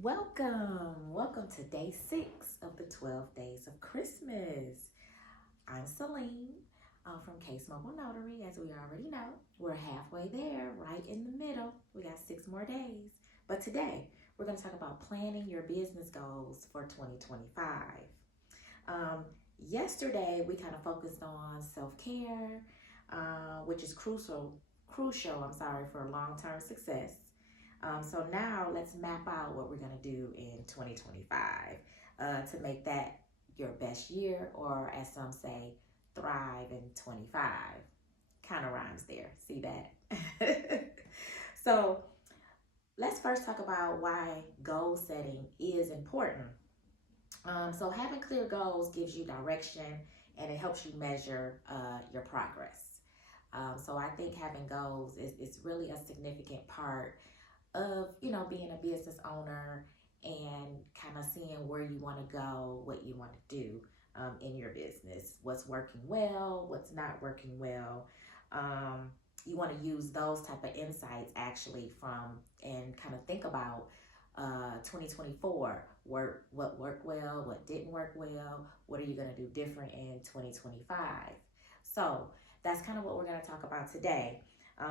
Welcome to day 6 of the 12 days of Christmas. I'm Celine from Case Mobile Notary. As we already know, we're halfway there, right in the middle. We got 6 more days. But today, we're going to talk about planning your business goals for 2025. Um, Yesterday, we kind of focused on self-care, which is crucial, for long-term success. So now let's map out what we're going to do in 2025 to make that your best year, or as some say, thrive in 25. Kind of rhymes there. See that? So let's first talk about why goal setting is important. So having clear goals gives you direction and it helps you measure your progress. So I think having goals is really a significant part of being a business owner and kind of seeing where you want to go, what you want to do in your business, what's working well, what's not working well. You want to use those type of insights actually from and kind of think about 2024, what worked well, what didn't work well, what are you going to do different in 2025. So that's kind of what we're going to talk about today.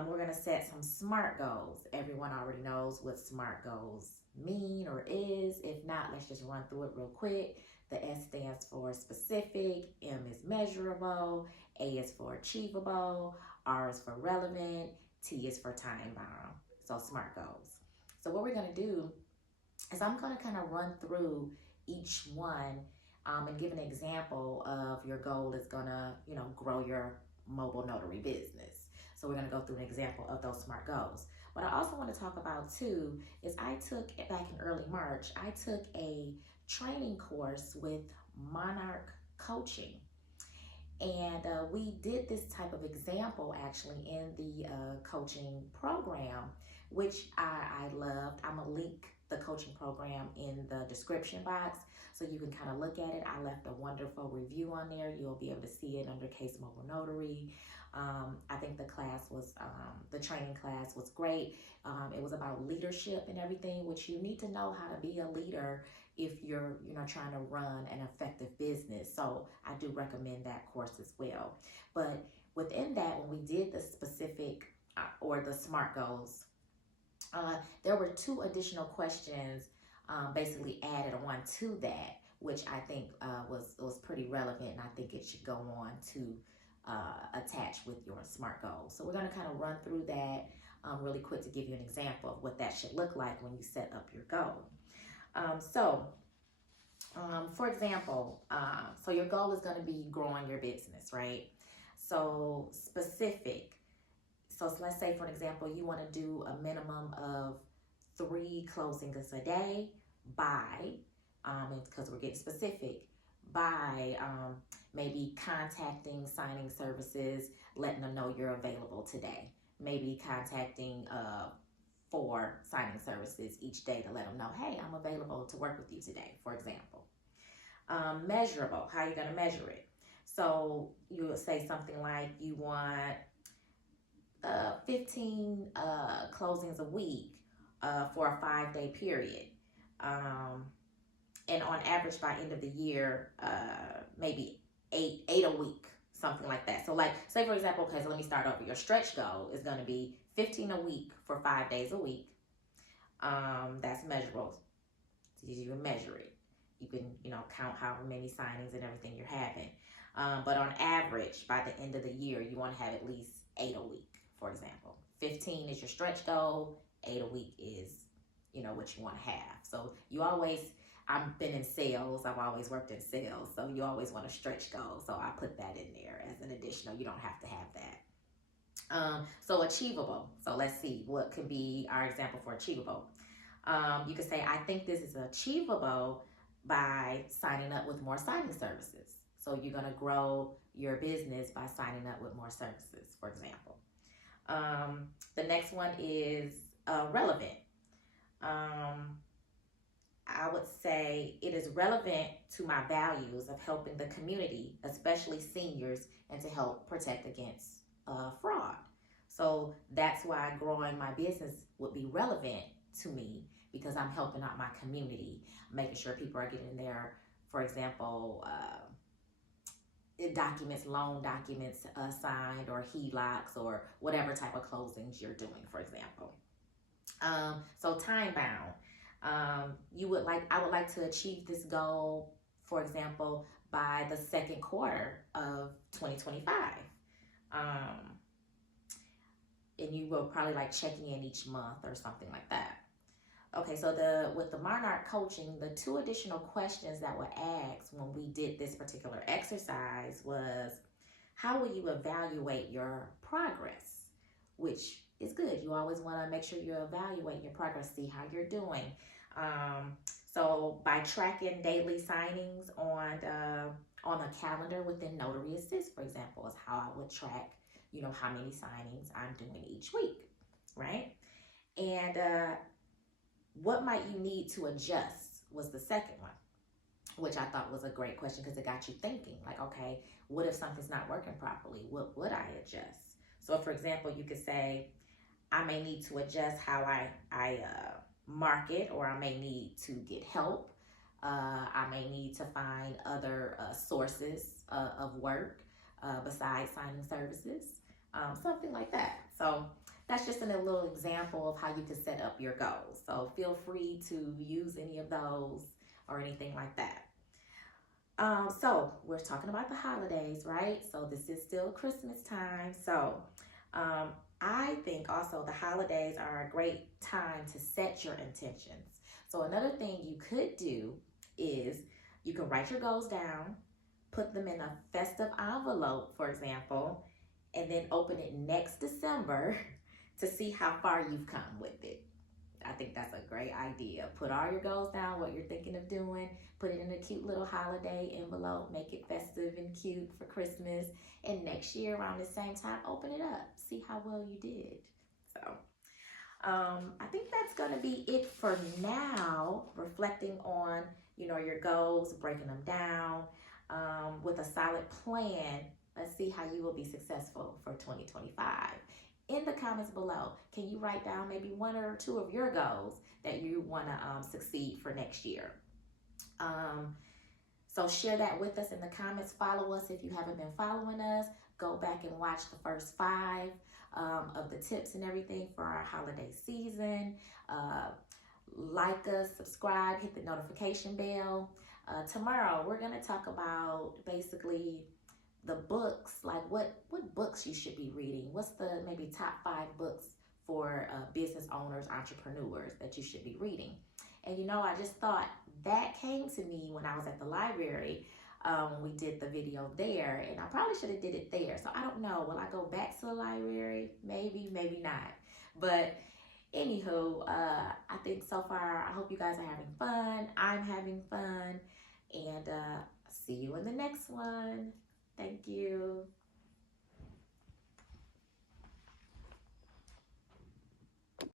We're going to set some SMART goals. Everyone already knows what SMART goals mean or is. If not, let's just run through it real quick. The S stands for specific, M is measurable, A is for achievable, R is for relevant, T is for time bound. So SMART goals. So what we're going to do is I'm going to kind of run through each one and give an example of your goal is going to, grow your mobile notary business. So we're going to go through an example of those SMART goals. What I also want to talk about too is I took, back in early March, I took a training course with Monarch Coaching. And we did this type of example actually in the coaching program, which I loved. I'm going to link the coaching program in the description box so you can kind of look at it. I left a wonderful review on there. You'll be able to see it under Case Mobile Notary. I think the training class was great. It was about leadership and everything, which you need to know how to be a leader if you're trying to run an effective business. So I do recommend that course as well. But within that, when we did the specific or the SMART goals, there were 2 additional questions basically added on to that, which I think was pretty relevant, and I think it should go on to attach with your SMART goals. So we're going to kind of run through that really quick to give you an example of what that should look like when you set up your goal. For example, so your goal is going to be growing your business, right? So specific. So let's say, for example, you want to do a minimum of 3 closings a day by, because we're getting specific, by maybe contacting signing services, letting them know you're available today. Maybe contacting 4 signing services each day to let them know, hey, I'm available to work with you today, for example. Measurable, how are you going to measure it? So you would say something like you want 15 closings a week for a 5-day period. And on average, by end of the year, maybe eight a week, something like that. So like, say for example, okay, so let me start over. Your stretch goal is going to be 15 a week for 5 days a week. That's measurable. So you can measure it. You can, count however many signings and everything you're having. But on average, by the end of the year, you want to have at least 8 a week, for example. 15 is your stretch goal. 8 a week is, what you want to have. So you always, I've been in sales. I've always worked in sales. So you always want a stretch goal. So I put that in there as an additional. You don't have to have that. So achievable. So let's see what could be our example for achievable. You could say, I think this is achievable by signing up with more signing services. So you're going to grow your business by signing up with more services, for example. The next one is relevant. I would say it is relevant to my values of helping the community, especially seniors, and to help protect against fraud. So that's why growing my business would be relevant to me because I'm helping out my community, making sure people are getting their, for example, documents, loan documents signed, or HELOCs, or whatever type of closings you're doing, for example. So time bound. I would like to achieve this goal, for example, by the second quarter of 2025. Um, and you will probably like checking in each month or something like that. Okay, so with the Monarch coaching, the two additional questions that were asked when we did this particular exercise was, how will you evaluate your progress? Which is good. You always want to make sure you're evaluating your progress, see how you're doing. So by tracking daily signings on a calendar within Notary Assist, for example, is how I would track, how many signings I'm doing each week, right? And what might you need to adjust was the second one, which I thought was a great question because it got you thinking, like, okay, what if something's not working properly? What would I adjust? So, for example, you could say, I may need to adjust how I market, or I may need to get help. I may need to find other sources of work besides signing services, something like that. So that's just a little example of how you can set up your goals. So feel free to use any of those or anything like that. So we're talking about the holidays, right? So this is still Christmas time. So I think also the holidays are a great time to set your intentions. So another thing you could do is you can write your goals down, put them in a festive envelope, for example, and then open it next December to see how far you've come with it. I think that's a great idea. Put all your goals down, what you're thinking of doing, put it in a cute little holiday envelope, make it festive and cute for Christmas, and next year around the same time, open it up, see how well you did. So I think that's going to be it for now, reflecting on, your goals, breaking them down with a solid plan. Let's see how you will be successful for 2025. In the comments below, can you write down maybe one or two of your goals that you want to succeed for next year? So share that with us in the comments. Follow us if you haven't been following us. Go back and watch the first 5 of the tips and everything for our holiday season. Like us, subscribe, hit the notification bell. Tomorrow, we're going to talk about basically the books, like what books you should be reading. What's the maybe top 5 books for business owners, entrepreneurs that you should be reading? And I just thought that came to me when I was at the library when we did the video there, and I probably should have did it there. So I don't know, will I go back to the library? Maybe, maybe not. But anywho, I think so far, I hope you guys are having fun. I'm having fun, and see you in the next one. Thank you.